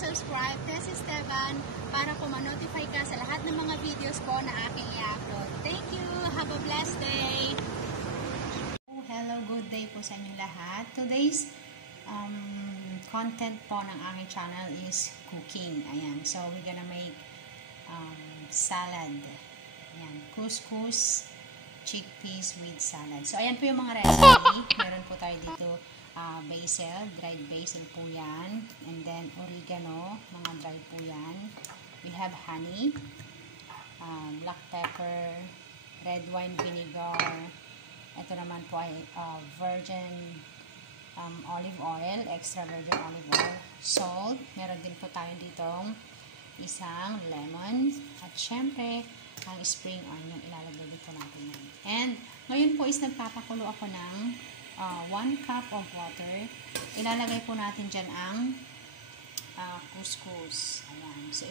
subscribe, Tess Esteban, para po ma-notify ka sa lahat ng mga videos ko na aking i-upload. Thank you! Have a blessed day! Hello, good day po sa inyo lahat. Today's content po ng aking channel is cooking. Ayan, so we're gonna make salad. Ayan, couscous, chickpeas with salad. So, ayan po yung mga recipe. Meron po tayo dito basil, dried basil po yan. And then, oregano, mga dried po yan. We have honey, black pepper, red wine vinegar. Ito naman po ay virgin olive oil, extra virgin olive oil, salt. Meron din po tayo ditong isang lemon. At syempre, ang spring onion, ilalagay dito natin yan. And, ngayon po is nagpapakulo ako ng 1 cup of water. Ilalagay po natin dyan ang couscous. Ayan. So,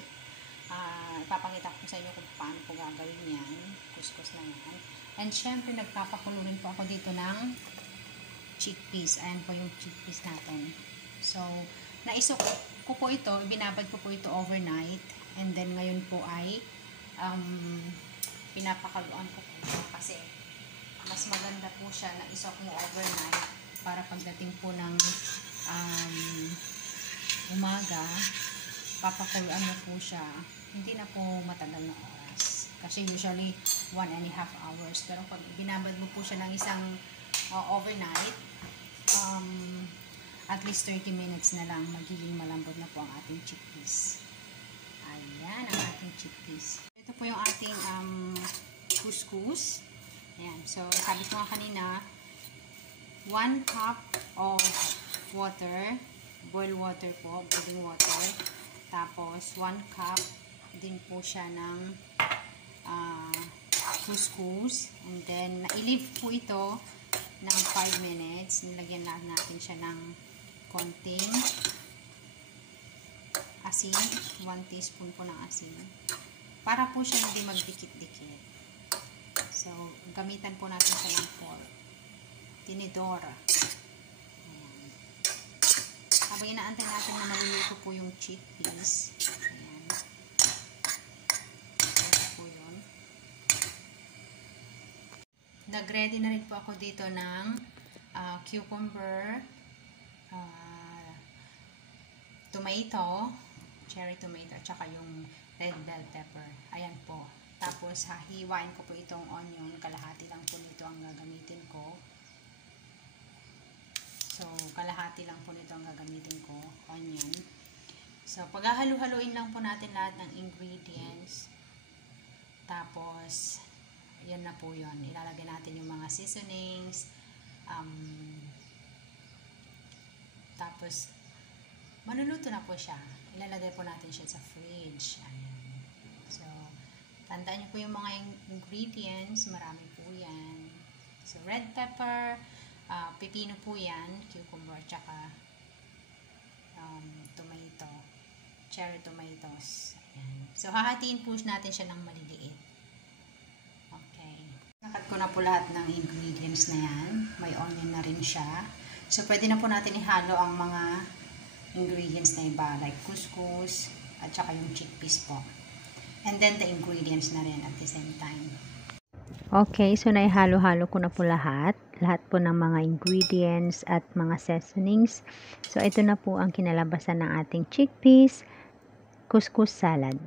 ipapakita ko sa inyo kung paano po gagawin yan. Couscous na yan. And, syempre, nagpapakulo rin po ako dito ng chickpeas. Ayan po yung chickpeas natin. So, naisok ko po ito, binabad ko po ito overnight. And then, ngayon po ay pinapakaluan ko po kasi mas maganda po siya na isok mo overnight para pagdating po ng umaga, papakuluan mo po siya. Hindi na po matagal na oras. Kasi usually 1.5 hours. Pero pag binabad mo po siya ng isang overnight, at least 30 minutes na lang, magiging malambot na po ang ating chickpeas. Ayan ang ating chickpeas. Ito po yung ating couscous. Ayan. So, sabi ko nga kanina, 1 cup of water, boiled water po, boiling water. Tapos, 1 cup din po siya ng couscous. And then, na-leave po ito ng 5 minutes. Nilagyan natin siya ng konting asin, 1 teaspoon po ng asin, para po siya hindi magdikit-dikit. So, gamitan po natin siya ng fork, tinidor. Ayan. Habang inaantay natin na maluluto po yung chickpeas. Ayan. Ito po yun. Nag-ready na rin po ako dito ng cucumber, tomato, cherry tomato, at saka yung red bell pepper. Ayan po. Tapos, hiwain ko po itong onion. Kalahati lang po nito ang gagamitin ko. So, kalahati lang po nito ang gagamitin ko. Onion. So, paghahalu-haluin lang po natin lahat ng ingredients. Tapos, yan na po yun. Ilalagay natin yung mga seasonings. Tapos, maluluto na po siya. Ilalagay po natin siya sa fridge. Ayan. So, tandaan niyo po yung mga ingredients. Marami po yan. So, red pepper, pipino po yan, cucumber, tsaka tomato, cherry tomatoes. Ayan. So, hahatiin po natin siya ng maliliit. Okay. Nakat ko na po lahat ng ingredients na yan. May onion na rin siya. So, pwede na po natin ihalo ang mga ingredients na iba, like couscous, at saka yung chickpeas po. And then, the ingredients na rin at the same time. Okay, so naihalo-halo ko na po lahat. Lahat po ng mga ingredients at mga seasonings. So, ito na po ang kinalabasan ng ating chickpeas couscous salad.